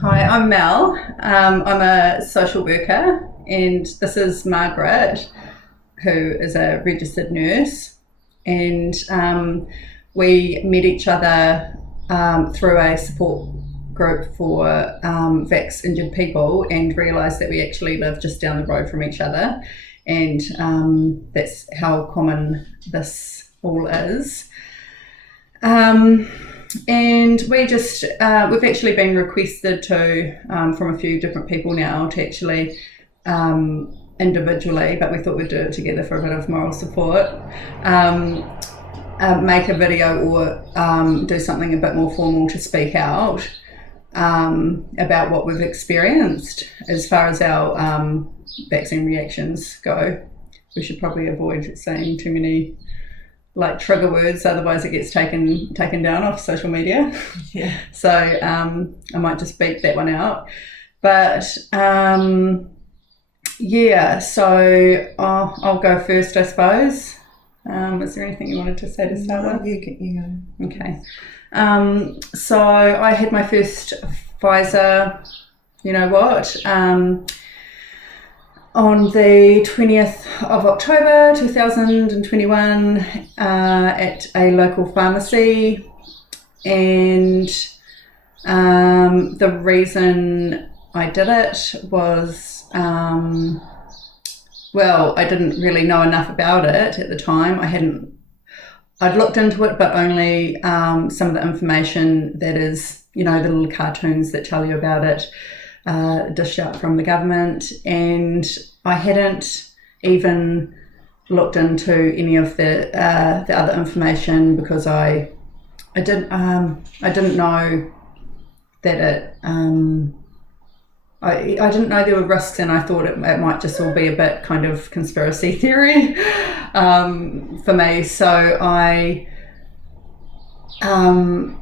Hi, I'm Mel. I'm a social worker, and this is Margaret, who is a registered nurse. And we met each other through a support group for vax injured people and realised that we actually live just down the road from each other. And that's how common this all is. And we've actually been requested to from a few different people now to actually individually, but we thought we'd do it together for a bit of moral support, make a video or do something a bit more formal to speak out about what we've experienced as far as our vaccine reactions go. We should probably avoid saying too many trigger words, otherwise it gets taken down off social media. Yeah. So I might just beep that one out. But so I'll go first, I suppose. Is there anything you wanted to say to start with? You go. Okay. So I had my first Pfizer, on the 20th of October 2021 at a local pharmacy, and the reason I did it was, I didn't really know enough about it at the time. I'd looked into it, but only some of the information that is, the little cartoons that tell you about it, dished out from the government, and I hadn't even looked into any of the other information because I didn't know that it I didn't know there were risks, and I thought it might just all be a bit kind of conspiracy theory for me. So I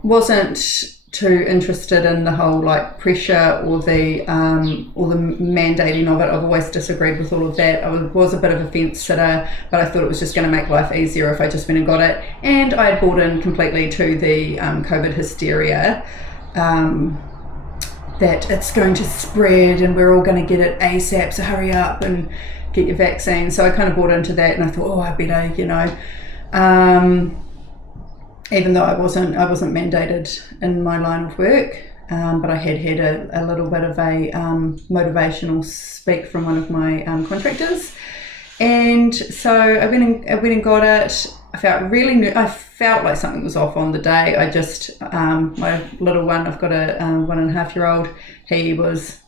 wasn't too interested in the whole pressure or the mandating of it. I've always disagreed with all of that. I was a bit of a fence sitter, but I thought it was just going to make life easier if I just went and got it. And I had bought in completely to the COVID hysteria, that it's going to spread and we're all going to get it ASAP, so hurry up and get your vaccine. So I kind of bought into that, and I thought, I better, even though I wasn't mandated in my line of work, but I had a little bit of a motivational speak from one of my contractors, and so I went and got it. I felt like something was off on the day. I just my little one, I've got a 1.5-year-old. He was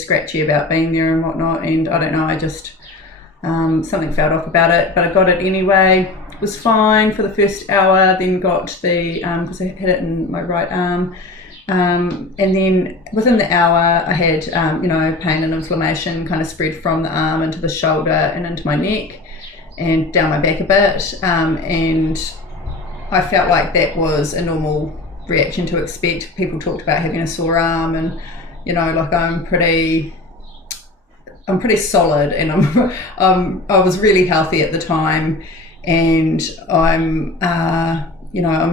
scratchy about being there and whatnot, and I don't know. I just something felt off about it, but I got it anyway. It was fine for the first hour, then got the, because I had it in my right arm, and then within the hour I had, pain and inflammation kind of spread from the arm into the shoulder and into my neck and down my back a bit, and I felt like that was a normal reaction to expect. People talked about having a sore arm, and, I'm pretty solid, and I was really healthy at the time, and I'm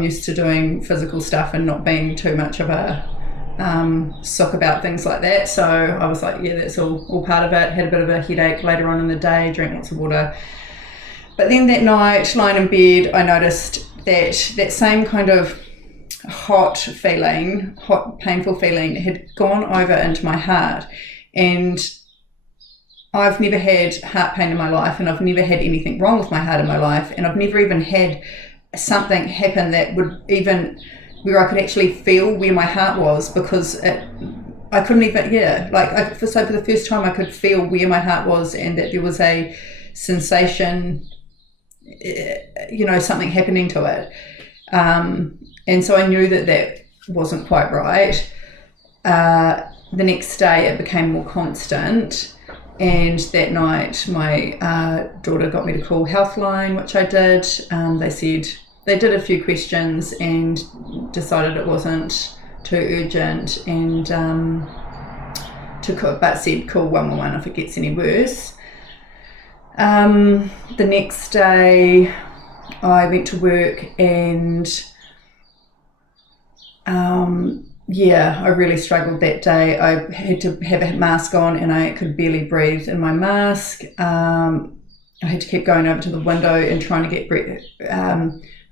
used to doing physical stuff and not being too much of a sook about things like that. So I was like, yeah, that's all part of it. Had a bit of a headache later on in the day, drank lots of water. But then that night, lying in bed, I noticed that same kind of hot, painful feeling had gone over into my heart. And I've never had heart pain in my life, and I've never had anything wrong with my heart in my life, and I've never even had something happen that would even, where I could actually feel where my heart was, because I couldn't even, for the first time I could feel where my heart was, and that there was a sensation, something happening to it. And so I knew that wasn't quite right. The next day it became more constant. And that night, my daughter got me to call Healthline, which I did. They said they did a few questions and decided it wasn't too urgent, and but said call 111 if it gets any worse. The next day, I went to work, and yeah, I really struggled that day. I had to have a mask on and I could barely breathe in my mask. I had to keep going over to the window and trying to get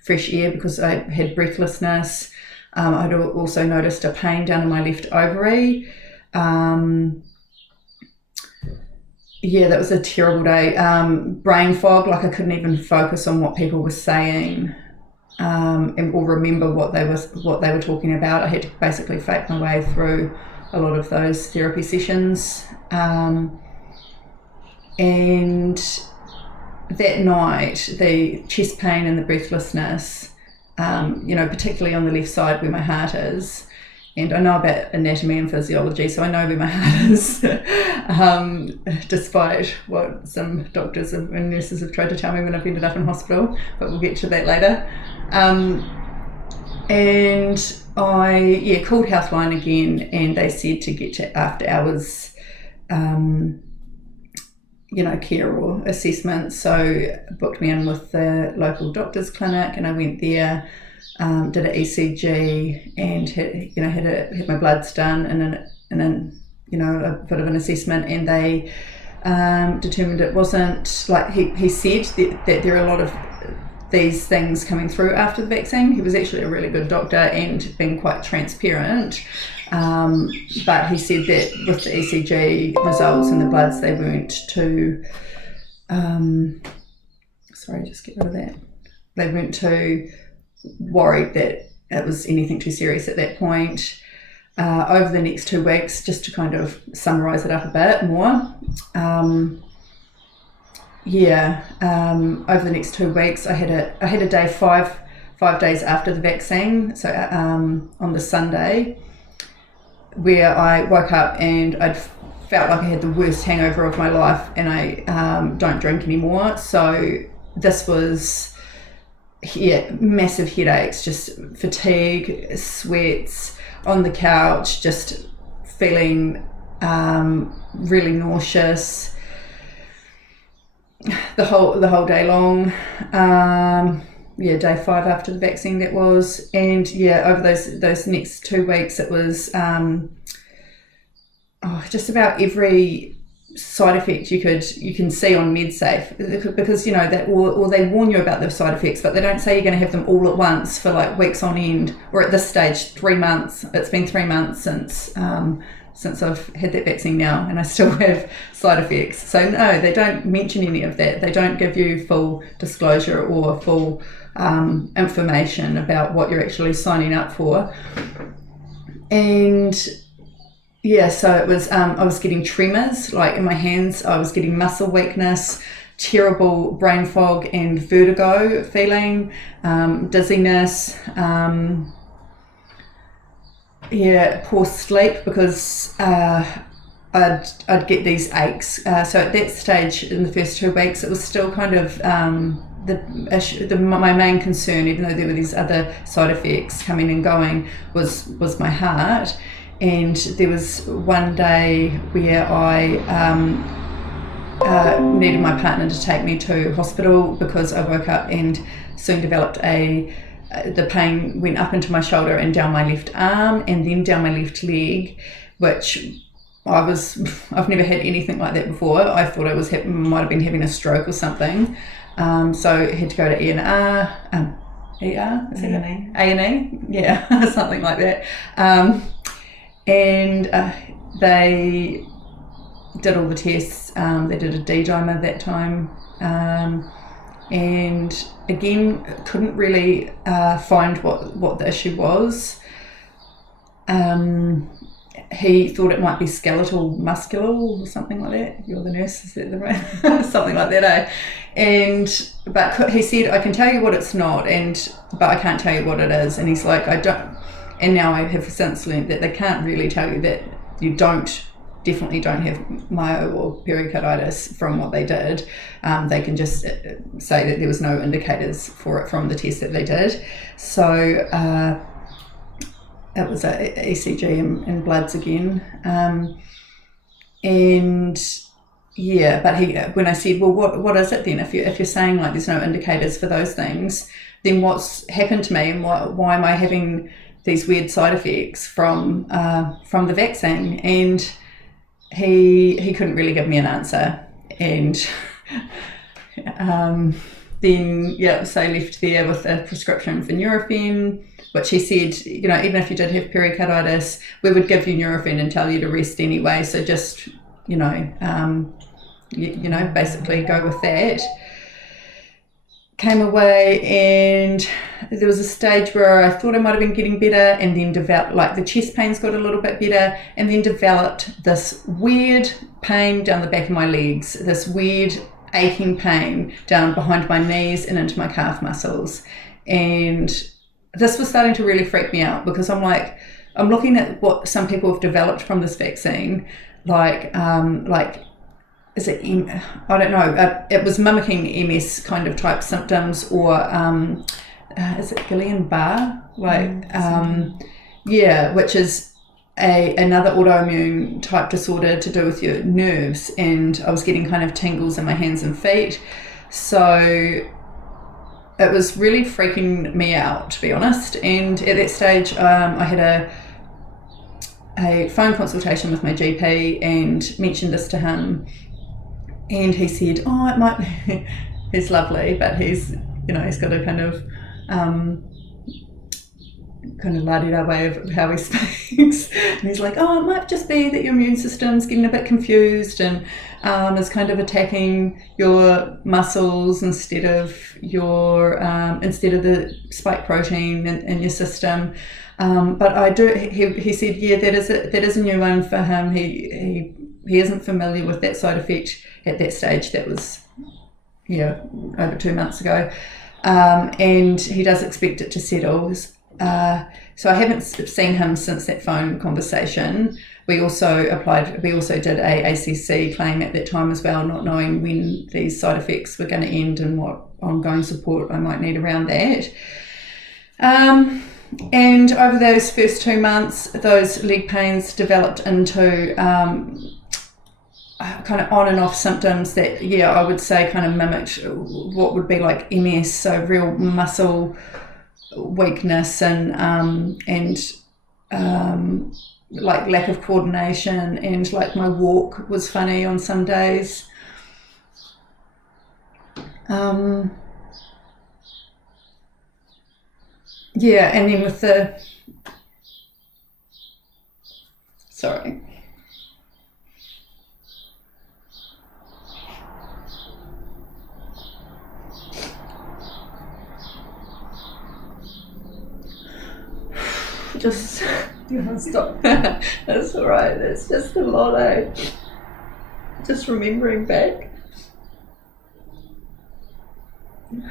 fresh air because I had breathlessness. I'd also noticed a pain down in my left ovary. Yeah, that was a terrible day. Brain fog, like I couldn't even focus on what people were saying. Or remember what they were talking about. I had to basically fake my way through a lot of those therapy sessions. And that night, the chest pain and the breathlessness, particularly on the left side where my heart is, and I know about anatomy and physiology, so I know where my heart is, despite what some doctors and nurses have tried to tell me when I've ended up in hospital, but we'll get to that later. And I called Healthline again, and they said to get to after hours care or assessment. So booked me in with the local doctor's clinic, and I went there, did an ECG, and had my bloods done, and then a bit of an assessment, and they determined it wasn't like he said that there are a lot of these things coming through after the vaccine. He was actually a really good doctor and being quite transparent. But he said that with the ECG results and the bloods, they weren't too, just get rid of that. They weren't too worried that it was anything too serious at that point. Over the next 2 weeks, just to kind of summarise it up a bit more, over the next 2 weeks, I had a day 5 days after the vaccine, so on the Sunday, where I woke up and I'd felt like I had the worst hangover of my life, and I don't drink anymore. So this was, massive headaches, just fatigue, sweats, on the couch, just feeling really nauseous the whole day long. Day 5 after the vaccine that was, and over those next 2 weeks it was just about every side effect you can see on MedSafe, because that or they warn you about the side effects, but they don't say you're going to have them all at once for like weeks on end, or at this stage 3 months. It's been 3 months since I've had that vaccine now, and I still have side effects. So no, they don't mention any of that. They don't give you full disclosure or full information about what you're actually signing up for. And so it was, I was getting tremors, like in my hands. I was getting muscle weakness, terrible brain fog and vertigo feeling, dizziness, poor sleep, because I'd get these aches. So at that stage, in the first 2 weeks, it was still kind of my main concern, even though there were these other side effects coming and going, was my heart. And there was one day where I needed my partner to take me to hospital because I woke up and soon developed the pain went up into my shoulder and down my left arm and then down my left leg, which I've never had anything like that before. I thought I might have been having a stroke or something. So I had to go to A&R, ER, is it A&E? Yeah, something like that. And they did all the tests. They did a D-dimer that time. And again, couldn't really find what the issue was. He thought it might be skeletal muscular or something like that. You're the nurse, is that the right? Something like that, But he said, I can tell you what it's not, but I can't tell you what it is. And he's like, I don't. And now I have since learned that they can't really tell you that you definitely don't have myo or pericarditis from what they did. They can just say that there was no indicators for it from the test that they did. So it was a ECG and bloods again. But when I said, well, what is it then? If you're saying like there's no indicators for those things, then what's happened to me, and why am I having these weird side effects from the vaccine, and he couldn't really give me an answer, and then so left there with a prescription for Nurofen, which he said, you know, even if you did have pericarditis, we would give you Nurofen and tell you to rest anyway, so just, you know, basically go with that. Came away, and there was a stage where I thought I might have been getting better, and then developed, like, the chest pains got a little bit better, and then developed this weird pain down the back of my legs, this weird aching pain down behind my knees and into my calf muscles. And this was starting to really freak me out, because I'm looking at what some people have developed from this vaccine, is it, I don't know, it was mimicking MS kind of type symptoms, or is it Guillain-Barre? Which is another autoimmune type disorder to do with your nerves, and I was getting kind of tingles in my hands and feet. So it was really freaking me out, to be honest. And at that stage, I had a phone consultation with my GP and mentioned this to him. And he said, oh, it might be, he's lovely, but he's, you know, he's got a kind of la-di-da way of how he speaks. And he's like, oh, it might just be that your immune system's getting a bit confused and is kind of attacking your muscles instead of the spike protein in your system. But he said, yeah, that is a new one for him. He isn't familiar with that side effect at that stage. That was, over 2 months ago. And he does expect it to settle. So I haven't seen him since that phone conversation. We also did a ACC claim at that time as well, not knowing when these side effects were going to end and what ongoing support I might need around that. And over those first 2 months, those leg pains developed into kind of on and off symptoms that, I would say kind of mimicked what would be like MS, so real muscle weakness and like lack of coordination, and like my walk was funny on some days. And then with the just stop. That's all right. It's just a lot. Just remembering back,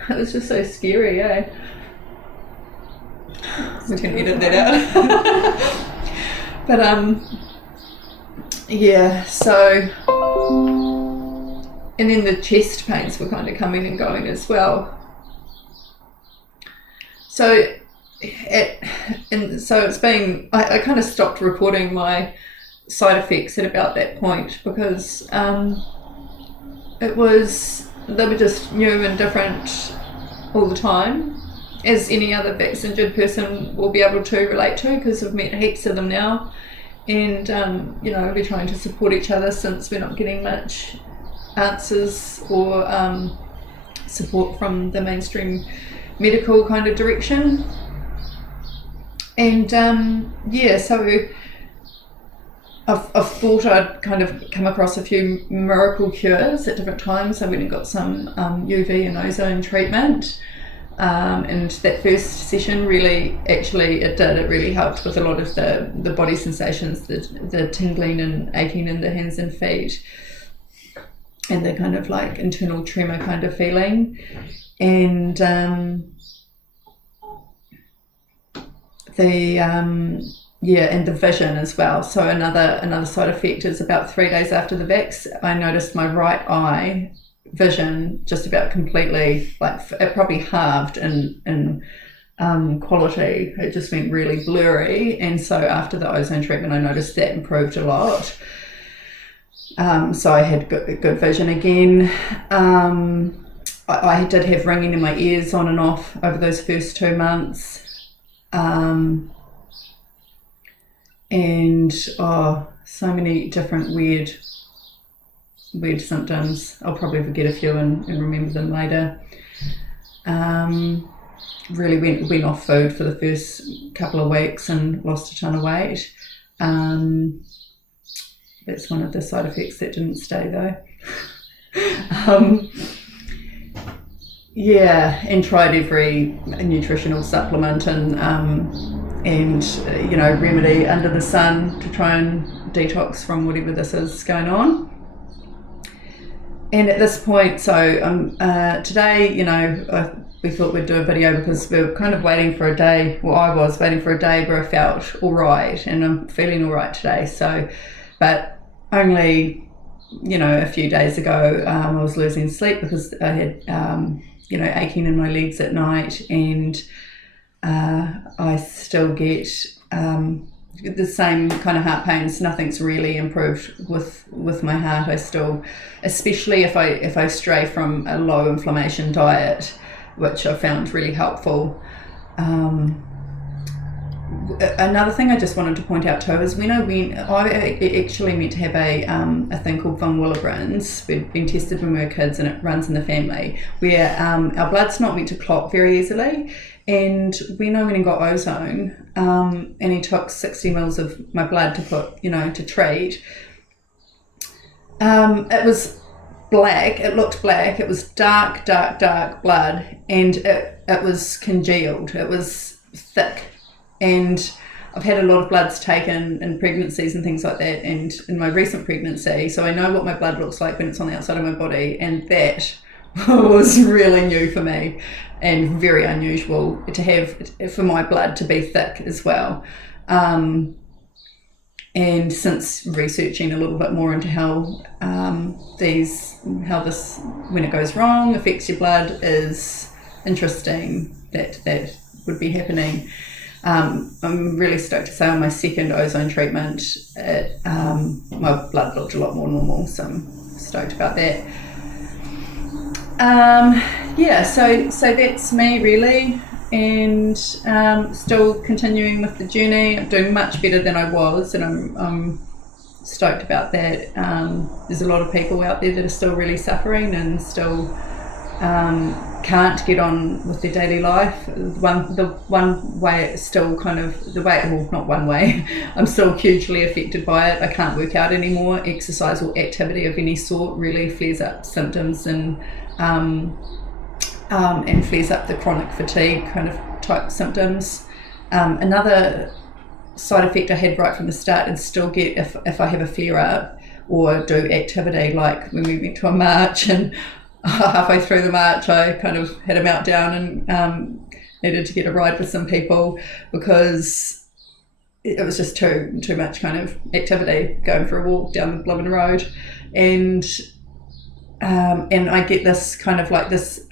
it was just so scary. We can edit that out. But So, and then the chest pains were kind of coming and going as well. So it's been, I kind of stopped recording my side effects at about that point, because they were just new and different all the time, as any other vaccinated person will be able to relate to, because I've met heaps of them now, and we're trying to support each other since we're not getting much answers or support from the mainstream medical kind of direction. And so I've thought I'd kind of come across a few miracle cures at different times. I went and got some UV and ozone treatment, and that first session really helped with a lot of the body sensations, the tingling and aching in the hands and feet, and the kind of like internal tremor kind of feeling, and and the vision as well. So another side effect is about 3 days after the vax, I noticed my right eye vision just about completely, like it probably halved in quality. It just went really blurry, and so after the ozone treatment I noticed that improved a lot. So I had good vision again. I did have ringing in my ears on and off over those first 2 months. and so many different weird symptoms. I'll probably forget a few and remember them later. Really went off food for the first couple of weeks and lost a ton of weight. That's one of the side effects that didn't stay though. And tried every nutritional supplement and remedy under the sun to try and detox from whatever this is going on. And at this point, today, we thought we'd do a video because we were kind of waiting for a day. Well, I was waiting for a day where I felt all right, and I'm feeling all right today. So, but only, a few days ago, I was losing sleep because I had, aching in my legs at night, and I still get the same kind of heart pains. Nothing's really improved with my heart. I still, especially if I stray from a low inflammation diet, which I found really helpful. Another thing I just wanted to point out too is I actually meant to have a thing called von Willebrand's. We'd been tested when we were kids, and it runs in the family, where our blood's not meant to clot very easily. And when I went and got ozone, and he took 60 mils of my blood to put, to treat, it was black. It looked black. It was dark blood, and it was congealed. It was thick. And I've had a lot of bloods taken in pregnancies and things like that, and in my recent pregnancy, so I know what my blood looks like when it's on the outside of my body, and that was really new for me and very unusual to have, for my blood to be thick as well. And since researching a little bit more into how this, when it goes wrong, affects your blood, is interesting that would be happening. I'm really stoked to say on my second ozone treatment, my blood looked a lot more normal, so I'm stoked about that. So that's me really, and still continuing with the journey. I'm doing much better than I was, and I'm stoked about that. There's a lot of people out there that are still really suffering and still can't get on with their daily life. The one way it's still kind of not one way. I'm still hugely affected by it. I can't work out anymore. Exercise or activity of any sort really flares up symptoms and flares up the chronic fatigue kind of type symptoms. Another side effect I had right from the start, and still get if I have a flare up or do activity, like when we went to a march, and halfway through the march I kind of had a meltdown and needed to get a ride with some people because it was just too much kind of activity, going for a walk down the blooming road, and I get this kind of like this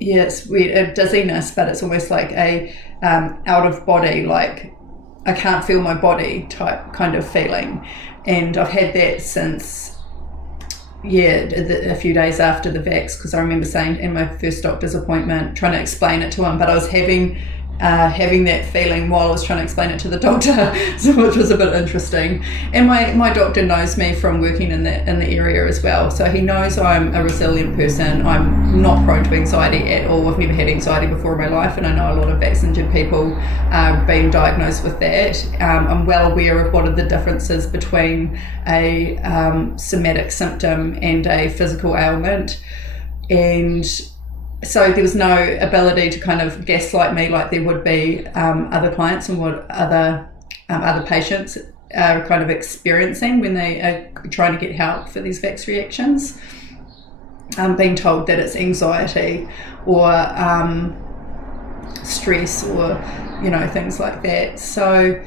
it's weird, a dizziness, but it's almost like a out of body, like I can't feel my body type kind of feeling, and I've had that since a few days after the vax, because I remember saying in my first doctor's appointment, trying to explain it to him, but I was having that feeling while I was trying to explain it to the doctor, so which was a bit interesting. And my doctor knows me from working in the area as well, so he knows I'm a resilient person. I'm not prone to anxiety at all. I've never had anxiety before in my life, and I know a lot of vaccinated people being diagnosed with that. I'm well aware of what are the differences between a somatic symptom and a physical ailment, and so there was no ability to kind of gaslight me like there would be other clients and what other patients are kind of experiencing when they are trying to get help for these vax reactions. Being told that it's anxiety or stress or things like that. So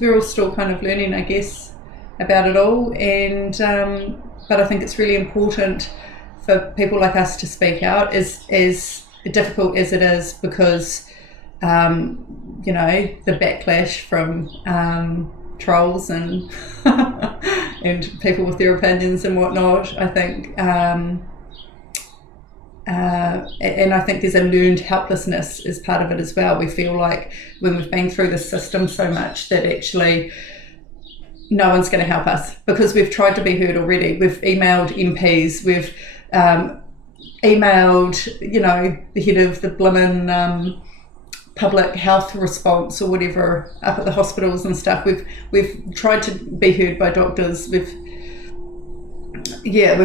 we're all still kind of learning, I guess, about it all, and but I think it's really important for people like us to speak out, as difficult as it is, because the backlash from trolls and and people with their opinions and whatnot. I think and I think there's a learned helplessness as part of it as well. We feel like when we've been through the system so much that actually no one's going to help us because we've tried to be heard already. We've emailed MPs, we've emailed, the head of the blimmin' public health response or whatever up at the hospitals and stuff. We've tried to be heard by doctors. We've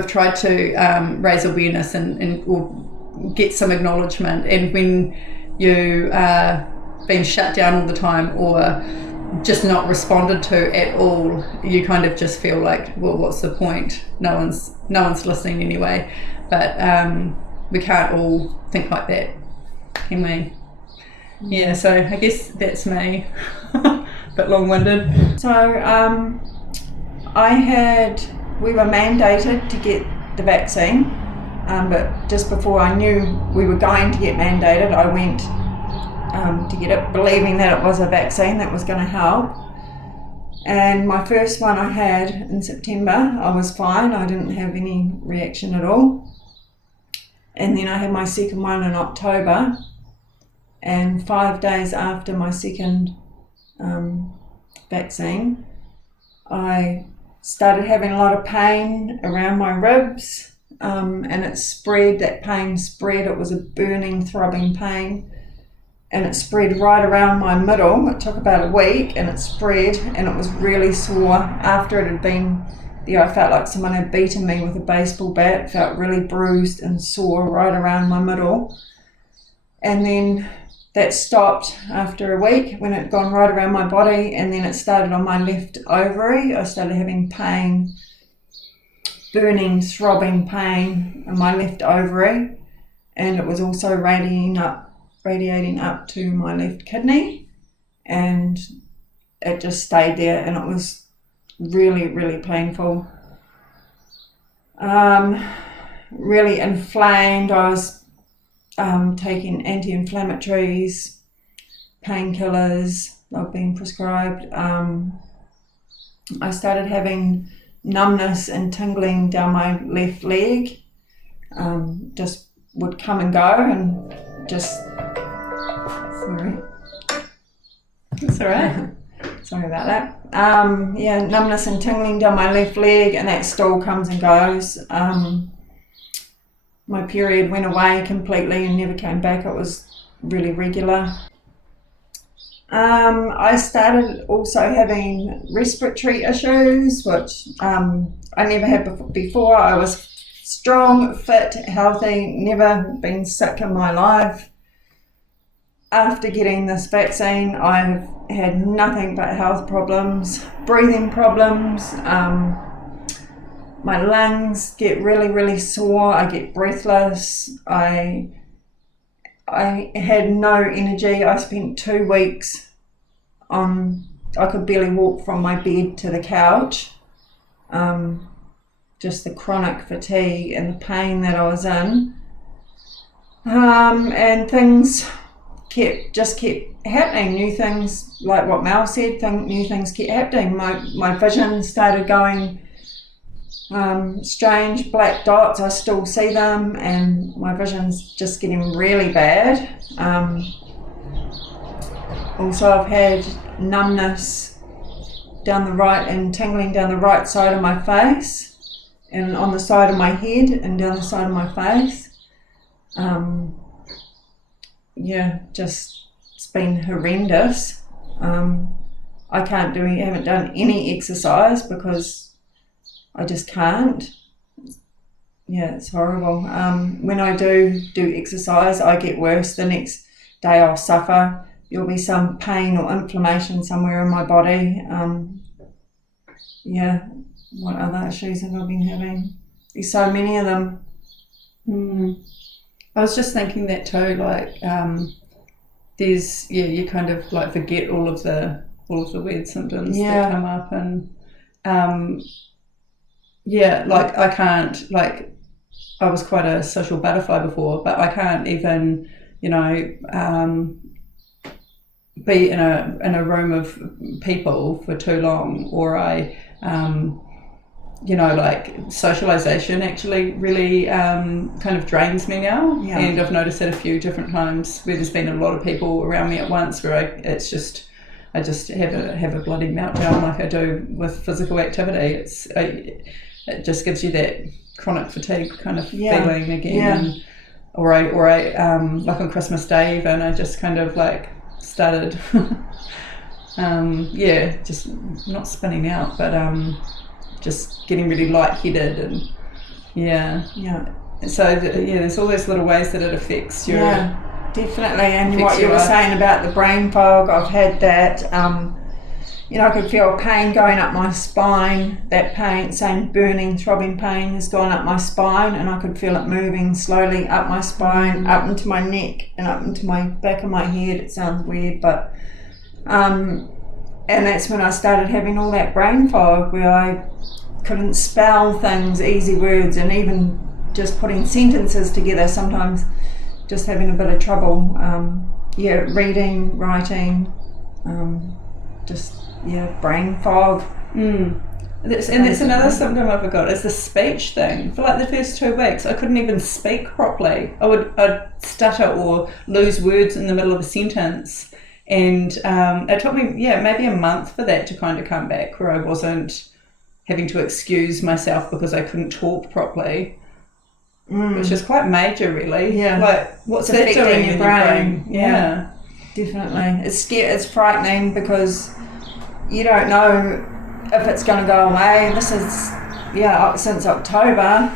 tried to raise awareness and or get some acknowledgement. And when you are being shut down all the time or just not responded to at all, you kind of just feel like, well, what's the point? No one's listening anyway. But we can't all think like that, can we? Yeah, so I guess that's me. Bit long-winded. So we were mandated to get the vaccine, but just before I knew we were going to get mandated, I went to get it, believing that it was a vaccine that was going to help. And my first one I had in September, I was fine. I didn't have any reaction at all. And then I had my second one in October. And 5 days after my second vaccine, I started having a lot of pain around my ribs, and it spread. That pain spread. It was a burning, throbbing pain, and it spread right around my middle. It took about a week, and it spread, and it was really sore. After it had been there, I felt like someone had beaten me with a baseball bat. It felt really bruised and sore right around my middle. And then that stopped after a week when it had gone right around my body, and then it started on my left ovary. I started having pain, burning, throbbing pain in my left ovary, and it was also radiating up to my left kidney, and it just stayed there, and it was really, really painful. Really inflamed. I was taking anti-inflammatories, painkillers I've been prescribed. I started having numbness and tingling down my left leg. Just would come and go, and just sorry. That's all right. Sorry about that. Numbness and tingling down my left leg, and that still comes and goes. My period went away completely and never came back. It was really regular. I started also having respiratory issues, which I never had before. I was strong, fit, healthy, never been sick in my life. After getting this vaccine, I've had nothing but health problems, breathing problems. My lungs get really, really sore. I get breathless. I had no energy. I spent 2 weeks I could barely walk from my bed to the couch. Just the chronic fatigue and the pain that I was in. And things kept happening. New things, like what Mel said, new things kept happening. My vision started going strange black dots. I still see them, and my vision's just getting really bad. Also, I've had numbness down the right and tingling down the right side of my face, and on the side of my head and down the side of my face. It's been horrendous. I haven't done any exercise because I just can't. Yeah, it's horrible. When I do exercise, I get worse. The next day I'll suffer. There'll be some pain or inflammation somewhere in my body. What other issues have I been having? There's so many of them. I was just thinking that too, like you kind of like forget all of the weird symptoms that come up, and like I can't, like I was quite a social butterfly before, but I can't even, be in a room of people for too long, or I you know, like socialization actually really kind of drains me now. Yeah. And I've noticed it a few different times where there's been a lot of people around me at once where I just have a bloody meltdown like I do with physical activity. It just gives you that chronic fatigue kind of feeling again. Yeah. And, or I like on Christmas Day even, I just kind of like started just not spinning out, but just getting really lightheaded and so there's all those little ways that it affects your definitely. And what you were saying about the brain fog, I've had that. I could feel pain going up my spine. That pain, same burning, throbbing pain, has gone up my spine, and I could feel it moving slowly up my spine, up into my neck, and up into my back of my head. It sounds weird, but and that's when I started having all that brain fog, where I couldn't spell things, easy words, and even just putting sentences together. Sometimes just having a bit of trouble. Reading, writing, brain fog. That's another symptom I've got, is the speech thing. For like the first 2 weeks, I couldn't even speak properly. I'd stutter or lose words in the middle of a sentence. And it took me, maybe a month for that to kind of come back, where I wasn't having to excuse myself because I couldn't talk properly, which is quite major, really. Yeah. Like, what's that doing in your brain? Yeah. Definitely. It's frightening because you don't know if it's going to go away. This is, since October.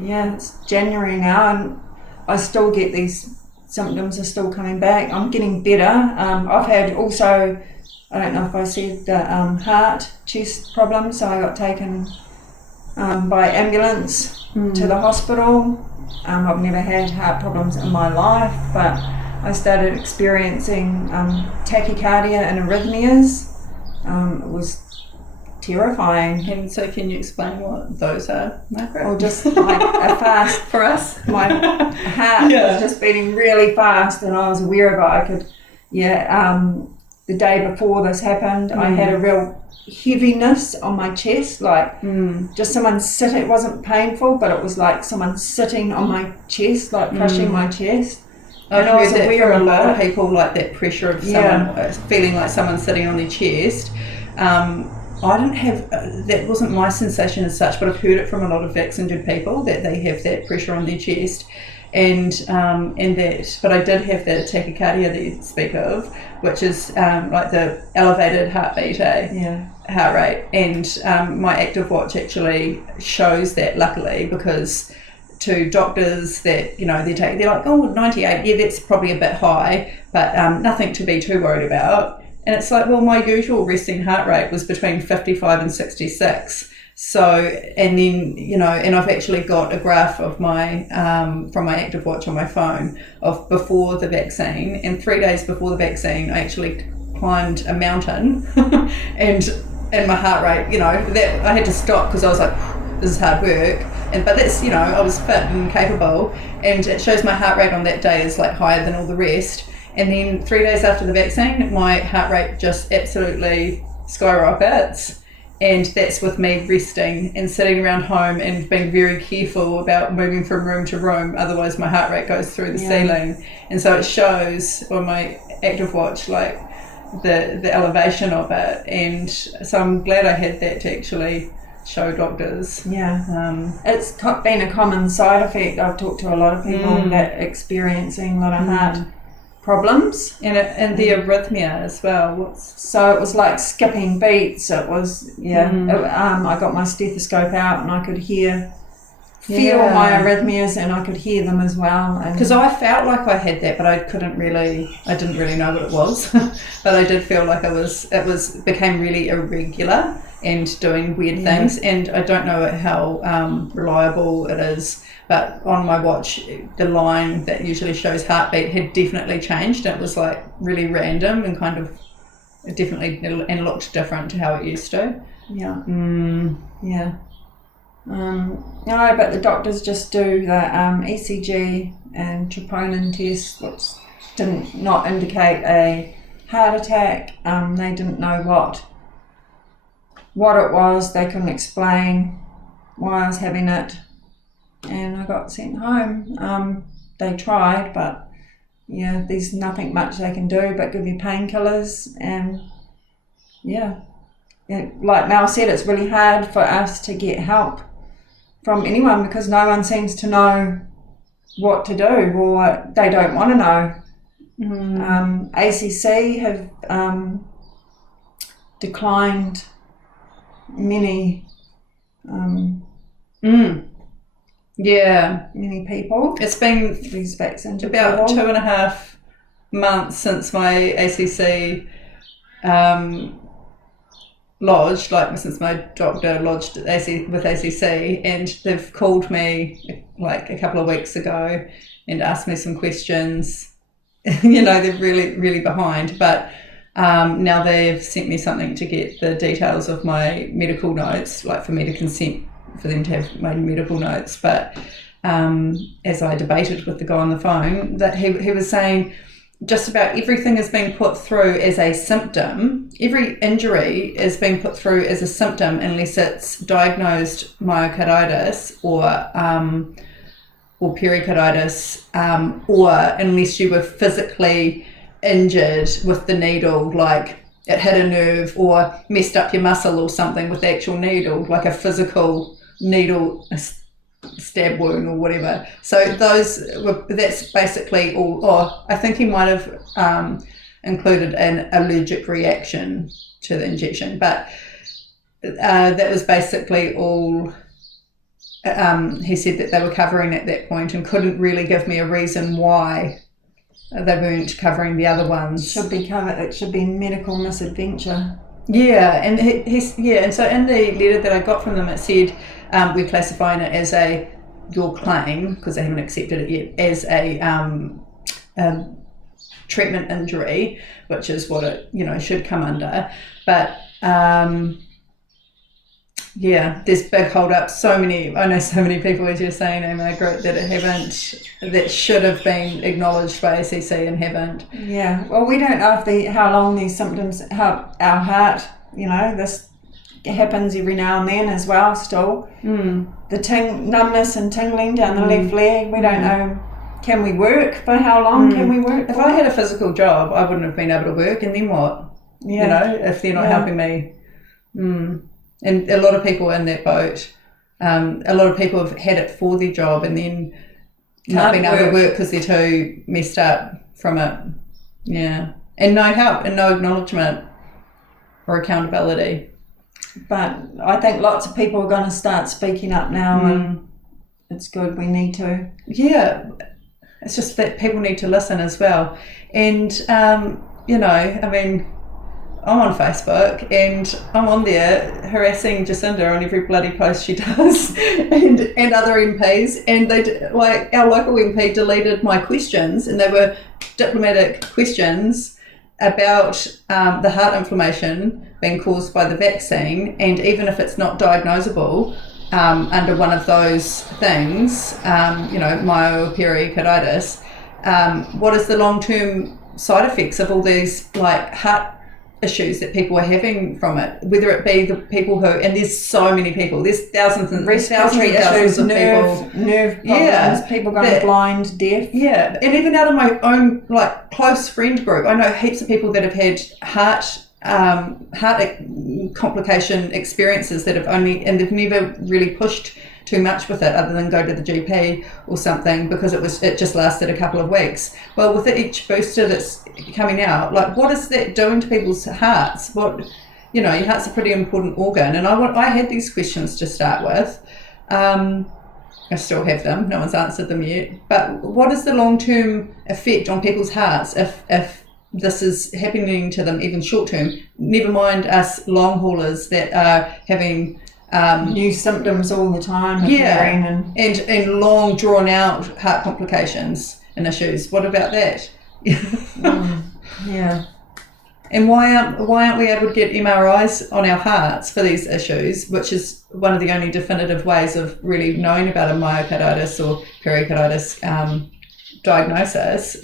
It's January now, and I still get these symptoms are still coming back. I'm getting better. I've had also, I don't know if I said, the chest problems, so I got taken by ambulance to the hospital. I've never had heart problems in my life, but I started experiencing tachycardia and arrhythmias. It was terrifying. And so can you explain what those are, Margaret? Or just like a fast for us? My heart was just beating really fast, and I was aware of it. I could, the day before this happened, I had a real heaviness on my chest, like just someone sitting. It wasn't painful, but it was like someone sitting on my chest, like crushing my chest. I've heard that for a lot of people, like that pressure of someone feeling like someone's sitting on their chest. I didn't have, that wasn't my sensation as such, but I've heard it from a lot of vaccinated people that they have that pressure on their chest. And but I did have the tachycardia that you speak of, which is like the elevated heartbeat, heart rate. And my active watch actually shows that, luckily, because to doctors that, they're like, 98, that's probably a bit high, but nothing to be too worried about. And it's like, well, my usual resting heart rate was between 55 and 66. So, and then, and I've actually got a graph of my, from my active watch on my phone of before the vaccine, and 3 days before the vaccine, I actually climbed a mountain and my heart rate, that I had to stop because I was like, this is hard work. But that's, I was fit and capable, and it shows my heart rate on that day is like higher than all the rest. And then 3 days after the vaccine, my heart rate just absolutely skyrockets. And that's with me resting and sitting around home and being very careful about moving from room to room. Otherwise, my heart rate goes through the ceiling. And so it shows on my active watch, like the elevation of it. And so I'm glad I had that to actually show doctors. It's been a common side effect. I've talked to a lot of people that experiencing a lot of heart problems, and the arrhythmia as well. So it was like skipping beats. It was I got my stethoscope out and I could feel my arrhythmias, and I could hear them as well. Because I felt like I had that, but I didn't really know what it was. But I did feel like it became really irregular and doing weird things, and I don't know how reliable it is. But on my watch, the line that usually shows heartbeat had definitely changed. It was like really random and kind of definitely, and looked different to how it used to. No, but the doctors just do the ECG and troponin test, which did not indicate a heart attack. They didn't know what what it was. They couldn't explain why I was having it, and I got sent home. They tried, but yeah, there's nothing much they can do but give you painkillers. And yeah, like Mel said, it's really hard for us to get help from anyone because no one seems to know what to do, or they don't want to know. ACC have declined many many people. It's been these vaccines about 2.5 months since my ACC lodged, like since my doctor lodged with ACC, and they've called me like a couple of weeks ago and asked me some questions. They're really, really behind, but now they've sent me something to get the details of my medical notes, like for me to consent for them to have my medical notes. But as I debated with the guy on the phone, that he was saying just about everything is being put through as a symptom. Every injury is being put through as a symptom unless it's diagnosed myocarditis or pericarditis, or unless you were physically injured with the needle, like it hit a nerve or messed up your muscle or something with the actual needle, like a physical needle stab wound or whatever. So that's basically all. I think he might have included an allergic reaction to the injection, but that was basically all. He said that they were covering at that point and couldn't really give me a reason why they weren't covering the other ones. Should be covered. It should be medical misadventure. Yeah, and and so in the letter that I got from them, it said we're classifying it as your claim, because they haven't accepted it yet, as a treatment injury, which is what it should come under. But there's big hold-ups. I know so many people, as you're saying, Margaret, that should have been acknowledged by ACC and haven't. Yeah, well, we don't know how long these symptoms, how our heart, this happens every now and then as well still. The numbness and tingling down the left leg, we don't know. Can we work? For how long can we work? If I had a physical job, I wouldn't have been able to work, and then what? If they're not helping me. And a lot of people in that boat, a lot of people have had it for their job and then not been able to work because they're too messed up from it. Yeah. And no help and no acknowledgement or accountability. But I think lots of people are going to start speaking up now, and it's good. We need to. Yeah. It's just that people need to listen as well. And, I'm on Facebook and I'm on there harassing Jacinda on every bloody post she does and other MPs, and our local MP deleted my questions, and they were diplomatic questions about the heart inflammation being caused by the vaccine, and even if it's not diagnosable under one of those things, myopericarditis, what is the long-term side effects of all these heart issues that people are having from it, whether it be the people who, and there's so many people, there's thousands and thousands of nerve problems, people going blind, deaf. Yeah, and even out of my own close friend group, I know heaps of people that have had heart complication experiences that and they've never really pushed too much with it other than go to the GP or something because it just lasted a couple of weeks. Well, with each booster that's coming out, what is that doing to people's hearts? Your heart's a pretty important organ, and I had these questions to start with. I still have them. No one's answered them yet. But what is the long-term effect on people's hearts if this is happening to them, even short-term? Never mind us long haulers that are having new symptoms all the time, and long drawn out heart complications and issues. What about that? Yeah. And why aren't we able to get MRIs on our hearts for these issues, which is one of the only definitive ways of really knowing about a myocarditis or pericarditis diagnosis?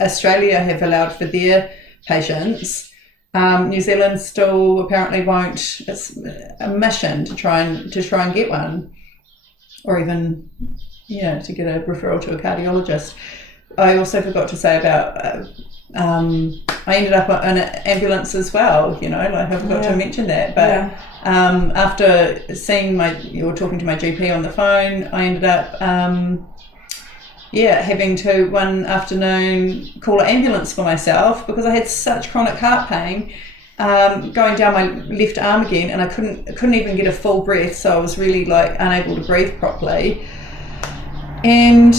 Australia have allowed for their patients New Zealand still apparently won't. It's a mission to try and get one, or even to get a referral to a cardiologist. I also forgot to say about. I ended up in an ambulance as well. I forgot to mention that. But after seeing talking to my GP on the phone, I ended up. Having to one afternoon call an ambulance for myself because I had such chronic heart pain going down my left arm again, and I couldn't even get a full breath, so I was really unable to breathe properly, and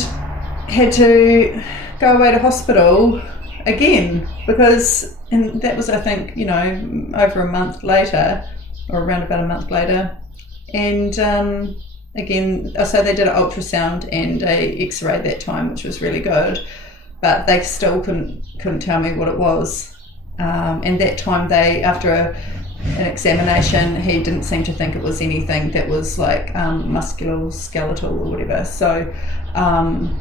had to go away to hospital again and that was, I think, over a month later, or around about a month later, and again, so they did an ultrasound and a X-ray that time, which was really good, but they still couldn't tell me what it was. And that time, after an examination, he didn't seem to think it was anything that was musculoskeletal or whatever. So,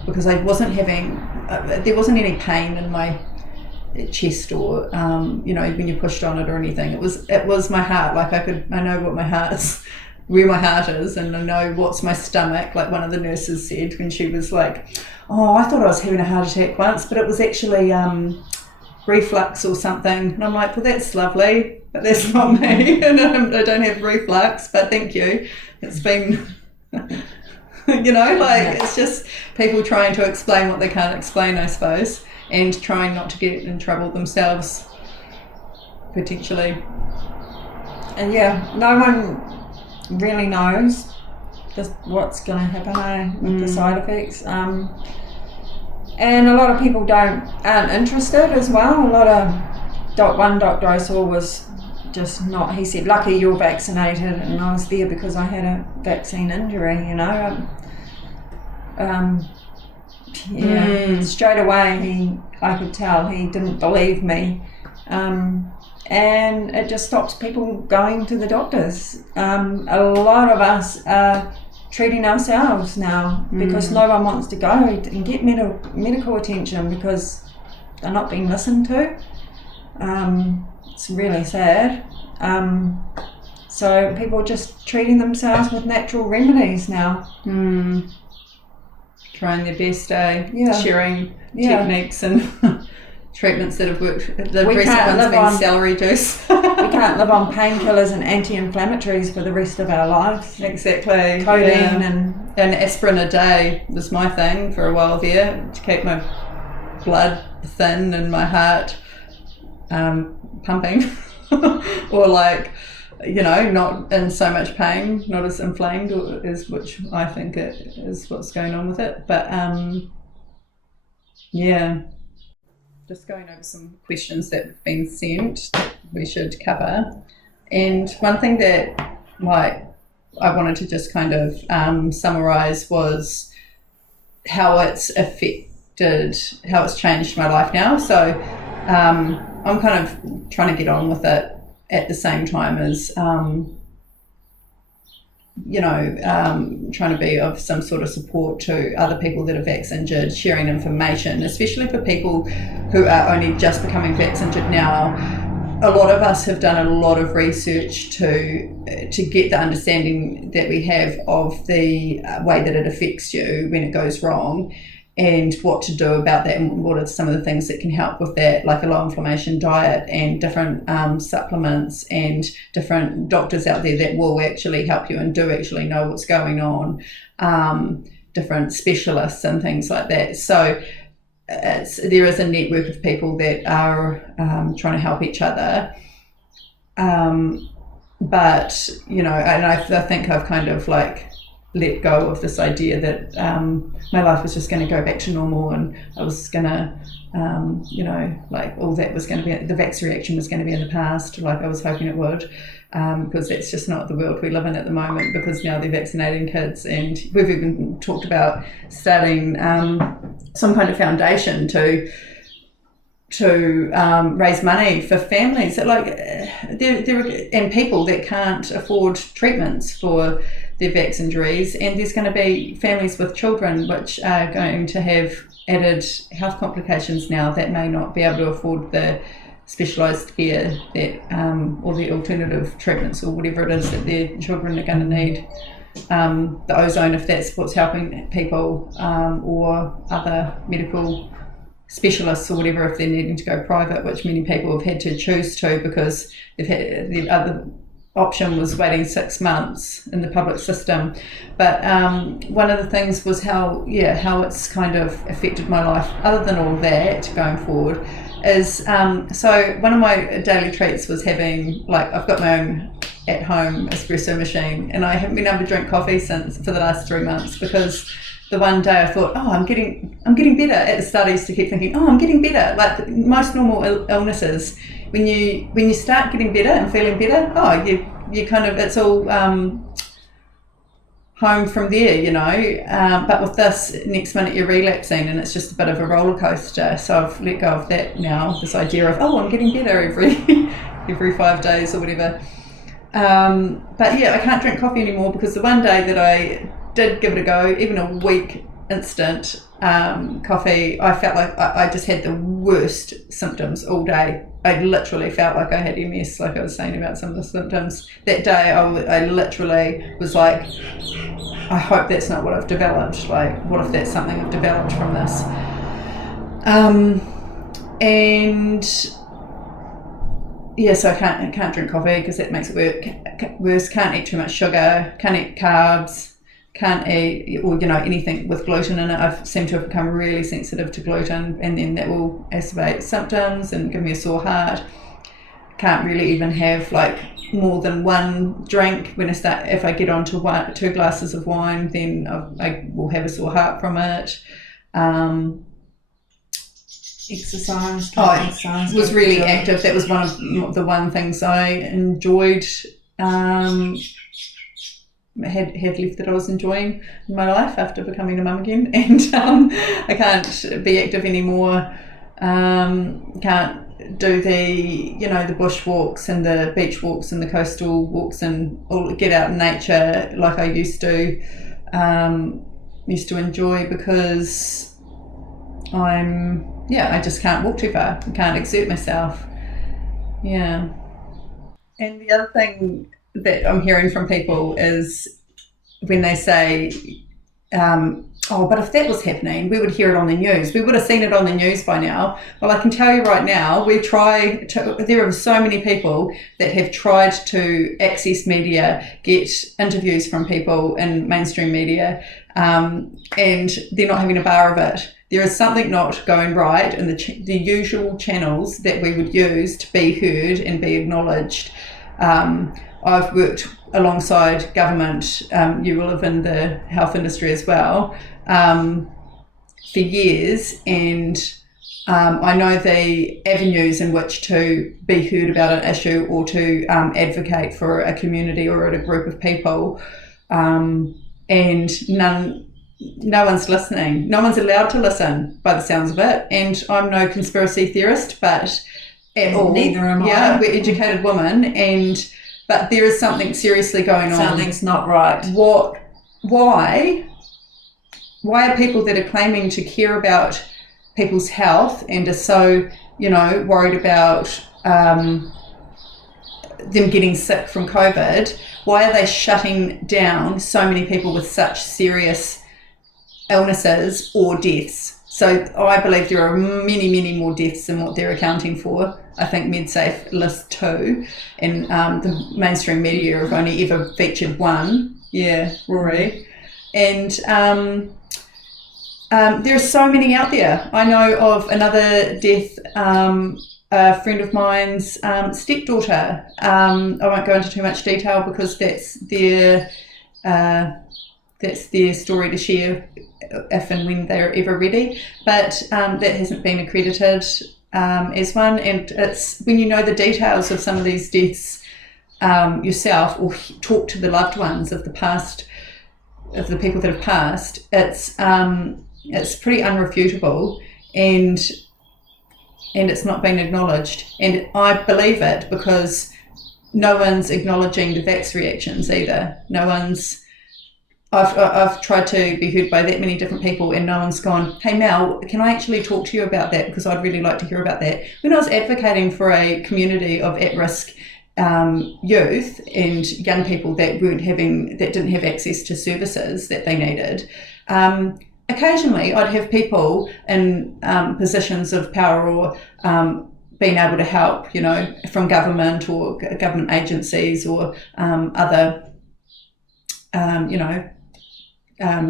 because I wasn't having, there wasn't any pain in my chest or when you pushed on it or anything. It was my heart. I know what my heart's. Where my heart is, and I know what's my stomach, like one of the nurses said when she was like, oh, I thought I was having a heart attack once, but it was actually reflux or something. And I'm like, well, that's lovely, but that's not me. And I don't have reflux, but thank you. It's been it's just people trying to explain what they can't explain, I suppose, and trying not to get in trouble themselves potentially. And no one really knows just what's going to happen with the side effects, and a lot of people aren't interested as well. A lot of one doctor I saw was just not. He said, "Lucky you're vaccinated," and I was there because I had a vaccine injury. Straight away I could tell he didn't believe me. And it just stops people going to the doctors. A lot of us are treating ourselves now because no one wants to go and get medical attention because they're not being listened to. It's really sad. So people are just treating themselves with natural remedies now. Trying their best, sharing techniques and treatments that have worked. The recent one's been celery juice. We can't live on painkillers and anti-inflammatories for the rest of our lives. Exactly. Codeine and aspirin a day was my thing for a while there to keep my blood thin and my heart pumping, or not in so much pain, not as inflamed as which I think it is what's going on with it. But just going over some questions that have been sent we should cover. And one thing that I wanted to just kind of summarise was how it's how it's changed my life now. So I'm kind of trying to get on with it at the same time as trying to be of some sort of support to other people that are vax injured, sharing information, especially for people who are only just becoming vax injured now. A lot of us have done a lot of research to get the understanding that we have of the way that it affects you when it goes wrong, and what to do about that, and what are some of the things that can help with that, like a low inflammation diet and different supplements and different doctors out there that will actually help you and do actually know what's going on, different specialists and things like that. So there is a network of people that are trying to help each other. But, and I think I've kind of let go of this idea that my life was just going to go back to normal, and I was going to, all that was going to be, the vax reaction was going to be in the past, like I was hoping it would, because that's just not the world we live in at the moment, because now they're vaccinating kids, and we've even talked about starting some kind of foundation to raise money for families that and people that can't afford treatments for their vax injuries, and there's going to be families with children which are going to have added health complications now that may not be able to afford the specialised care that or the alternative treatments or whatever it is that their children are going to need. The ozone, if that's what's helping people, or other medical specialists or whatever, if they're needing to go private, which many people have had to choose to because they've had the other option was waiting 6 months in the public system. But one of the things was how it's kind of affected my life, other than all that going forward, is so one of my daily treats was having, like, I've got my own at home espresso machine, and I haven't been able to drink coffee for the last 3 months because the one day I thought, I'm getting better. At the start I used to keep thinking, I'm getting better. Like most normal illnesses, when you start getting better and feeling better, you kind of, it's all home from there, you know. But with this, next minute you're relapsing, and it's just a bit of a roller coaster. So I've let go of that now. This idea of I'm getting better every 5 days or whatever. But yeah, I can't drink coffee anymore because the one day that I did give it a go, even a week instant coffee, I felt like I just had the worst symptoms all day. I literally felt like I had MS, like I was saying about some of the symptoms. That day I literally was like, I hope that's not what I've developed. Like, what if that's something I've developed from this? And yeah, so I can't drink coffee because that makes it worse. Can't eat too much sugar, can't eat carbs, can't eat, or anything with gluten in it. I've seemed to have become really sensitive to gluten, and then that will exacerbate symptoms and give me a sore heart. Can't really even have like more than one drink. If I get on to 2 glasses of wine, then I will have a sore heart from it. Exercise. Was really active. That was one of the things I enjoyed. Had left that I was enjoying in my life after becoming a mum again, and I can't be active anymore. Can't do the bush walks and the beach walks and the coastal walks and all, get out in nature like I used to enjoy, because I just can't walk too far. I can't exert myself. Yeah. And the other thing that I'm hearing from people is when they say, but if that was happening, we would hear it on the news. We would have seen it on the news by now. Well, I can tell you right now, there are so many people that have tried to access media, get interviews from people in mainstream media, and they're not having a bar of it. There is something not going right in the usual channels that we would use to be heard and be acknowledged. I've worked alongside government, you will live in the health industry as well, for years, and I know the avenues in which to be heard about an issue or to advocate for a community or a group of people, and no one's listening. No one's allowed to listen by the sounds of it, and I'm no conspiracy theorist, but at all. Neither am I. Yeah, we're educated women, but there is something seriously going on. Something's not right. Why are people that are claiming to care about people's health and are so, worried about them getting sick from COVID, why are they shutting down so many people with such serious illnesses or deaths? So I believe there are many, many more deaths than what they're accounting for. I think MedSafe lists 2, and the mainstream media have only ever featured 1. Yeah, Rory. And there are so many out there. I know of another death, a friend of mine's stepdaughter. I won't go into too much detail because that's their story to share if and when they're ever ready, but that hasn't been accredited as one. And it's when you know the details of some of these deaths yourself, or talk to the loved ones of the past, of the people that have passed, it's pretty unrefutable, and it's not been acknowledged. And I believe it because no one's acknowledging the vax reactions either. No one's I've tried to be heard by that many different people, and no one's gone, hey Mel, can I actually talk to you about that, because I'd really like to hear about that. When I was advocating for a community of at-risk youth and young people that didn't have access to services that they needed, occasionally I'd have people in positions of power or being able to help, from government or government agencies or other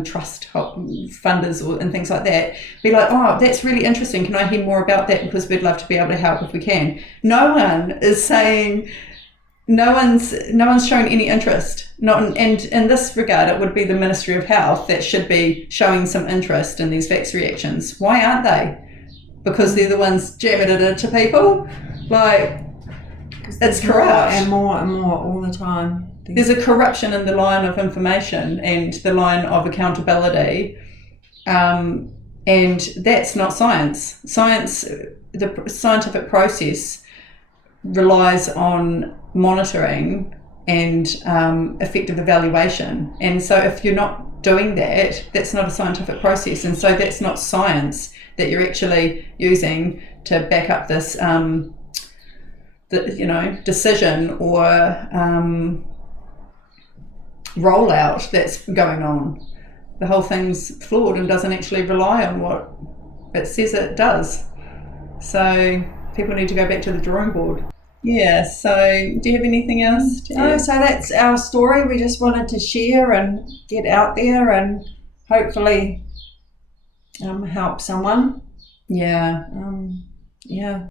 trust funders and things like that, be like, oh, that's really interesting, can I hear more about that, because we'd love to be able to help if we can. No one is saying, no one's showing any interest. And in this regard, it would be the Ministry of Health that should be showing some interest in these vax reactions. Why aren't they? Because they're the ones jamming it into people. Like, it's corrupt. And more all the time. There's a corruption in the line of information and the line of accountability, and that's not science. The scientific process relies on monitoring and effective evaluation. And so if you're not doing that, that's not a scientific process. And so that's not science that you're actually using to back up this, decision or rollout that's going on. The whole thing's flawed and doesn't actually rely on what it says it does. So people need to go back to the drawing board. Yeah, so do you have anything else to add? No, so that's our story. We just wanted to share and get out there and hopefully help someone. Yeah. Yeah.